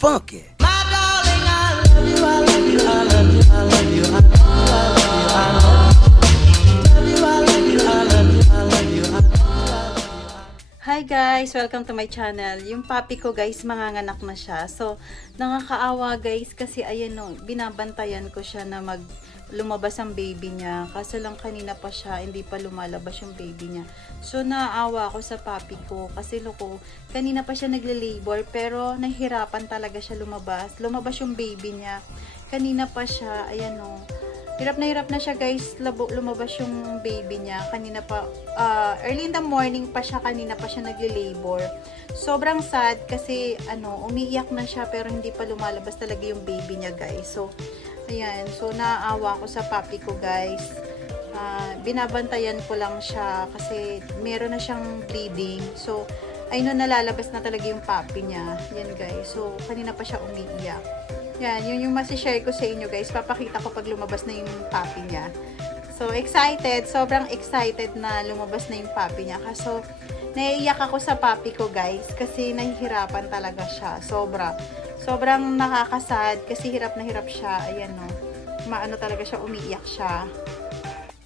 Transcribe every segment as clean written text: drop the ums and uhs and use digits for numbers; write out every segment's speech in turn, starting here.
funky. My darling, I love you, I love you, I love you, I love you, I love you, I love you, I love you, I love you, I love you, I love you, I love you. Hi guys! Welcome to my channel. Yung puppy ko guys, manganganak na siya. So, nakakaawa guys kasi ayan no, binabantayan ko siya na lumabas ang baby niya. Kaso lang kanina pa siya, hindi pa lumalabas yung baby niya. So, naawa ako sa puppy ko kasi loko, kanina pa siya nagle-labor pero nahihirapan talaga siya lumabas. Lumabas yung baby niya. Kanina pa siya, ayan no. Hirap na siya guys, lumabas yung baby niya. Kanina pa, early in the morning pa siya, kanina pa siya nagle-labor. Sobrang sad kasi umiiyak na siya pero hindi pa lumalabas talaga yung baby niya guys. So, ayan. So, naaawa ko sa puppy ko guys. Binabantayan ko lang siya kasi meron na siyang bleeding. So, ayun nalalabas na talaga yung puppy niya. Yan guys. So, kanina pa siya umiiyak. Yan, yun yung masishare ko sa inyo guys. Papakita ko pag lumabas na yung puppy niya. So, excited. Sobrang excited na lumabas na yung puppy niya. Kaso, naiiyak ako sa puppy ko guys. Kasi nahihirapan talaga siya. Sobrang nakakasad. Kasi hirap na hirap siya. Ayan no. Maano talaga siya, umiiyak siya.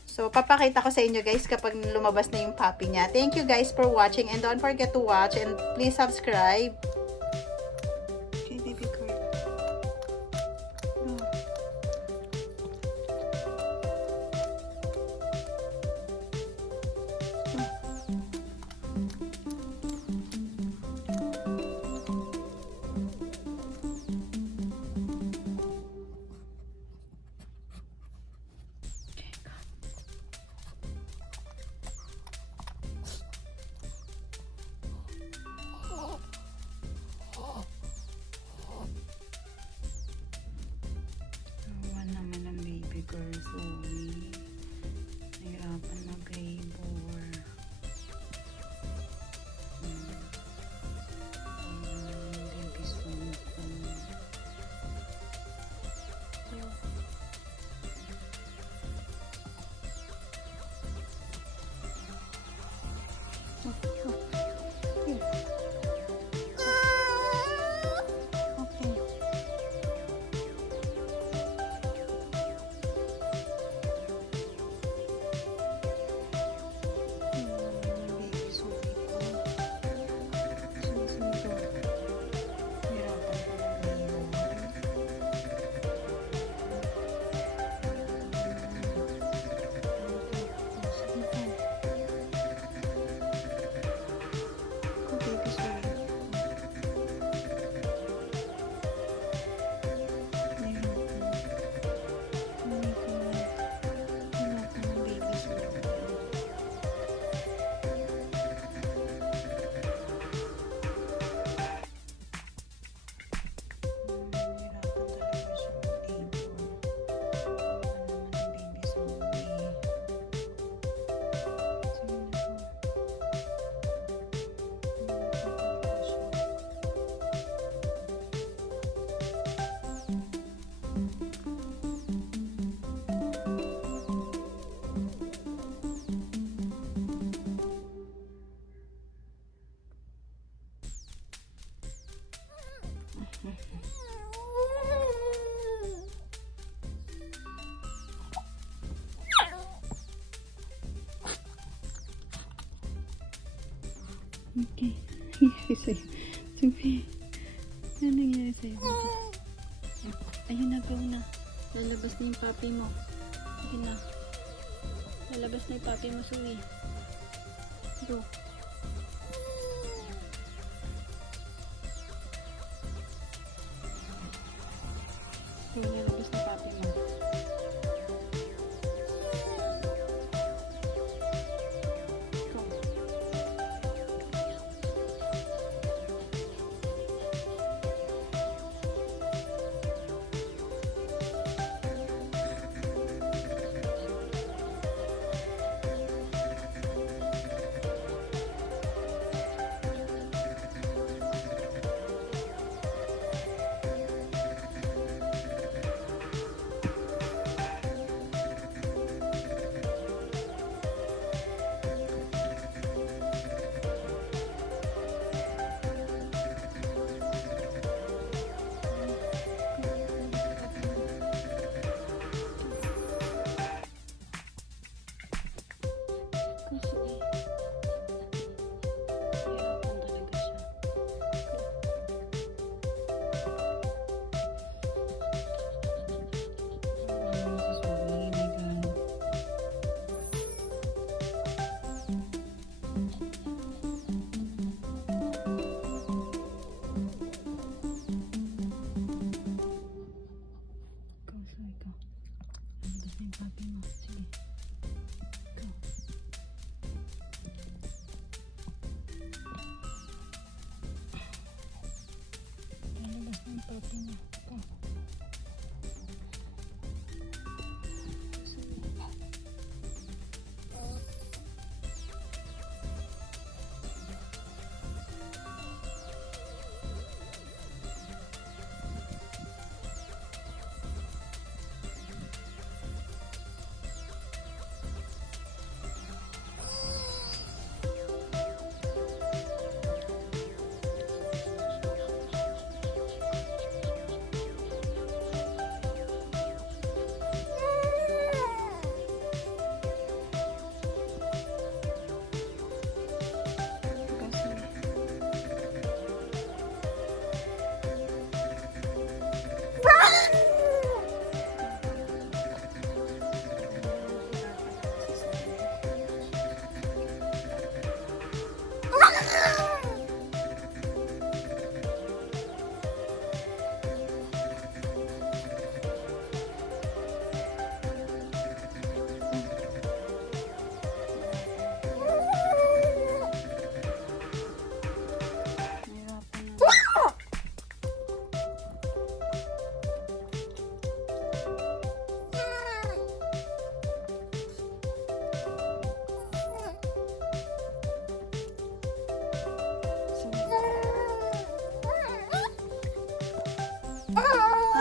So, papakita ko sa inyo guys kapag lumabas na yung puppy niya. Thank you guys for watching. And don't forget to watch. And please subscribe. Okay, baby girl. Girl, zoey. Nahirapan mag-labor. Baby zoey ko. Okay. Nangyari sa'yo. Sophie. Ano nangyari sa'yo? Ayun na, go na. Lalabas na yung puppy mo. Ayun na. Lalabas na yung puppy mo, Zoey. Go. Ayun, lalabas na yung puppy mo. papi niya. Ito.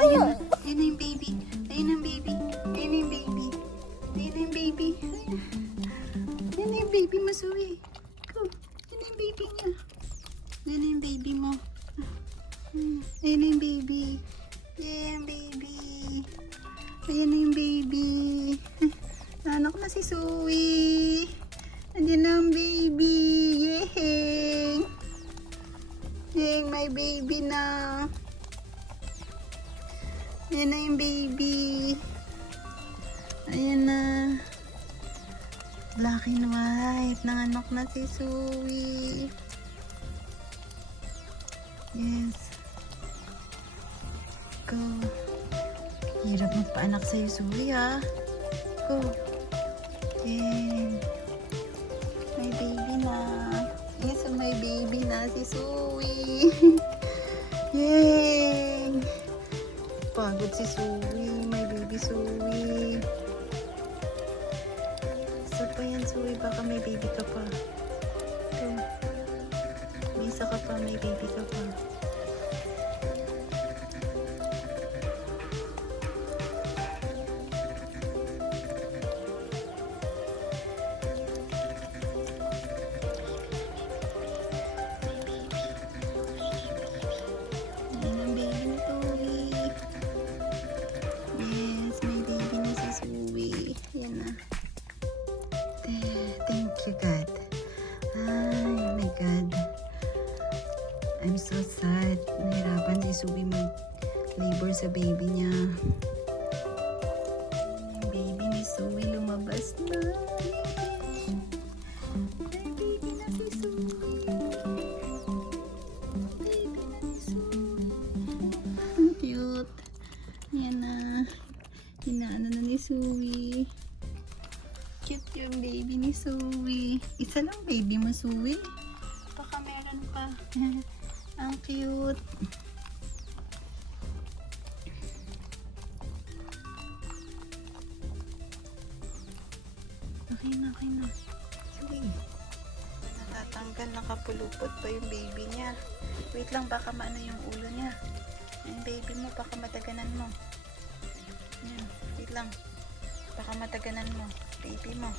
Ayun na. Ayun na yung baby. Ayun na yung baby. Ayun na yung baby. Ayun na yung baby. Ayun na yung baby mo, Zoey. Go. Ayun na yung baby niya. Ayun na yung baby mo. Ayun na yung baby. Ayun yung baby. Ayun na yung baby. Anak na si Zoey. Andiyan na ang baby. Yeheng. Yeheng, my baby na. Ayan na yung baby. Ayan na. Black and white. Nanganak na si Zoey. Yes. Go. Hirap magpaanak sa'yo, Zoey, ha? Go. Yay. May baby na. Yes, may baby na si Zoey. Yay. Pagod si Zoey, my baby Zoey. Isa pa yan, Zoey, baka may baby ka pa. Ito. May isa ka pa, may baby ka pa. Thank you, God. Oh my God. I'm so sad. Nahirapan si Zoey mag-labor sa baby niya. Yung baby ni Zoey lumabas na. May baby na si Zoey. Baby na ni Zoey. Ang cute. Yan na. Hinaano na ni Zoey. Cute yung baby ni Zoey. Isa lang baby mo, Zoey. Baka meron pa. Ang cute. Okay na, okay na. Zoey. Natatanggal, nakapulupot pa yung baby niya. Wait lang, baka maano yung ulo niya. Yung baby mo, baka mataganan mo. Yan, wait lang. Baka mataganan mo. Baby mo.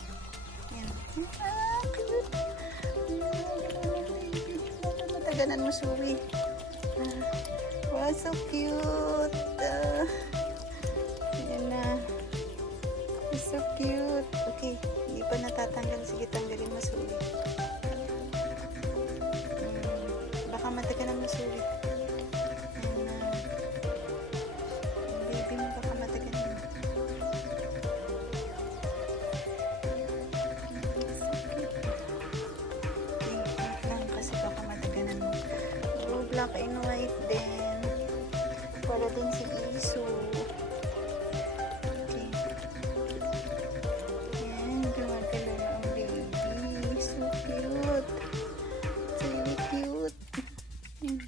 Yan. Ah, cute. Baka mataganan mo, Zoey. Wow, so cute. Yan na. So cute. Okay, hindi pa natatanggal. Sige, tanggalin mo, Zoey. Baka mataganan mo, Zoey. Yan na. Baby mo, baka mataganan mo. Black and white din. Para din si Isu. Okay. Yan, gumagalaw na ang baby. So cute. So cute. Yan.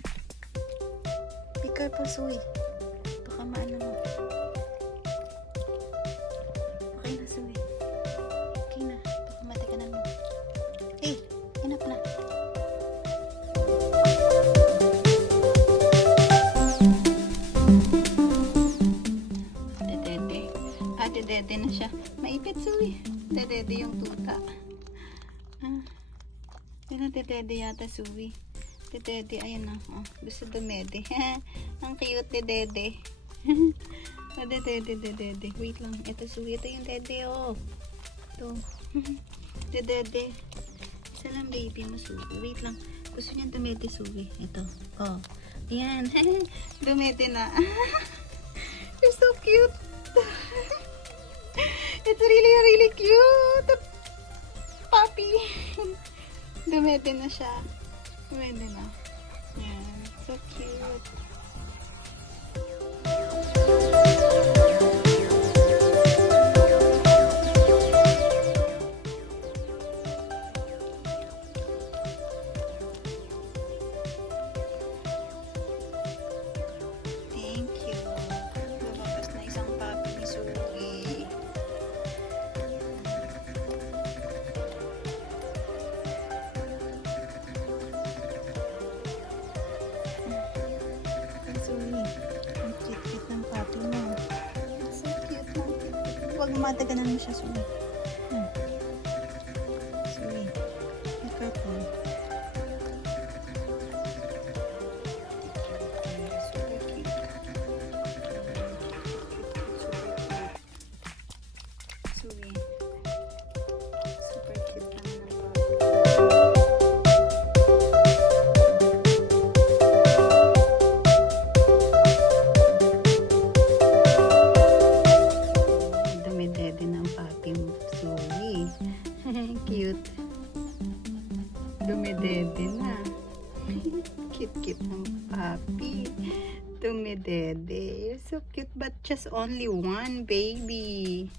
careful, Zoey. Baka maano mo. Okay na, Zoey. Okay na. Baka mataganan mo. Hey, enough na. Dede. Dede na siya. Maipit, Zoey. Dede yung tuta. Yun ang dede yata, Zoey. Dede, ayan na. Oh, gusto dumede. Ang cute ni Dede. Dede. Wait lang. Ito, Zoey. Ito yung Dede, oh. Ito. Dede. Isa lang baby mo, Zoey. Wait lang. Gusto niya dumede, Zoey. Ito. Oh. Ayan. Dumede na. You're so cute. It's really cute. Puppy. Dumede na siya. Dumede na. Yan. So cute. Thank you. Lumabas na isang puppy ni Zoey. Zoey, ang cute-cute ng puppy mo. So cute mo. Huwag mataganan mo siya, Zoey. Zoey, be careful. Super cute. Zoey, super cute naman ng puppy. Dumidede ng papi mo, Zoey. Cute. Dumidede na. Cute ng papi. Dumidede. You're so cute, but just only one baby.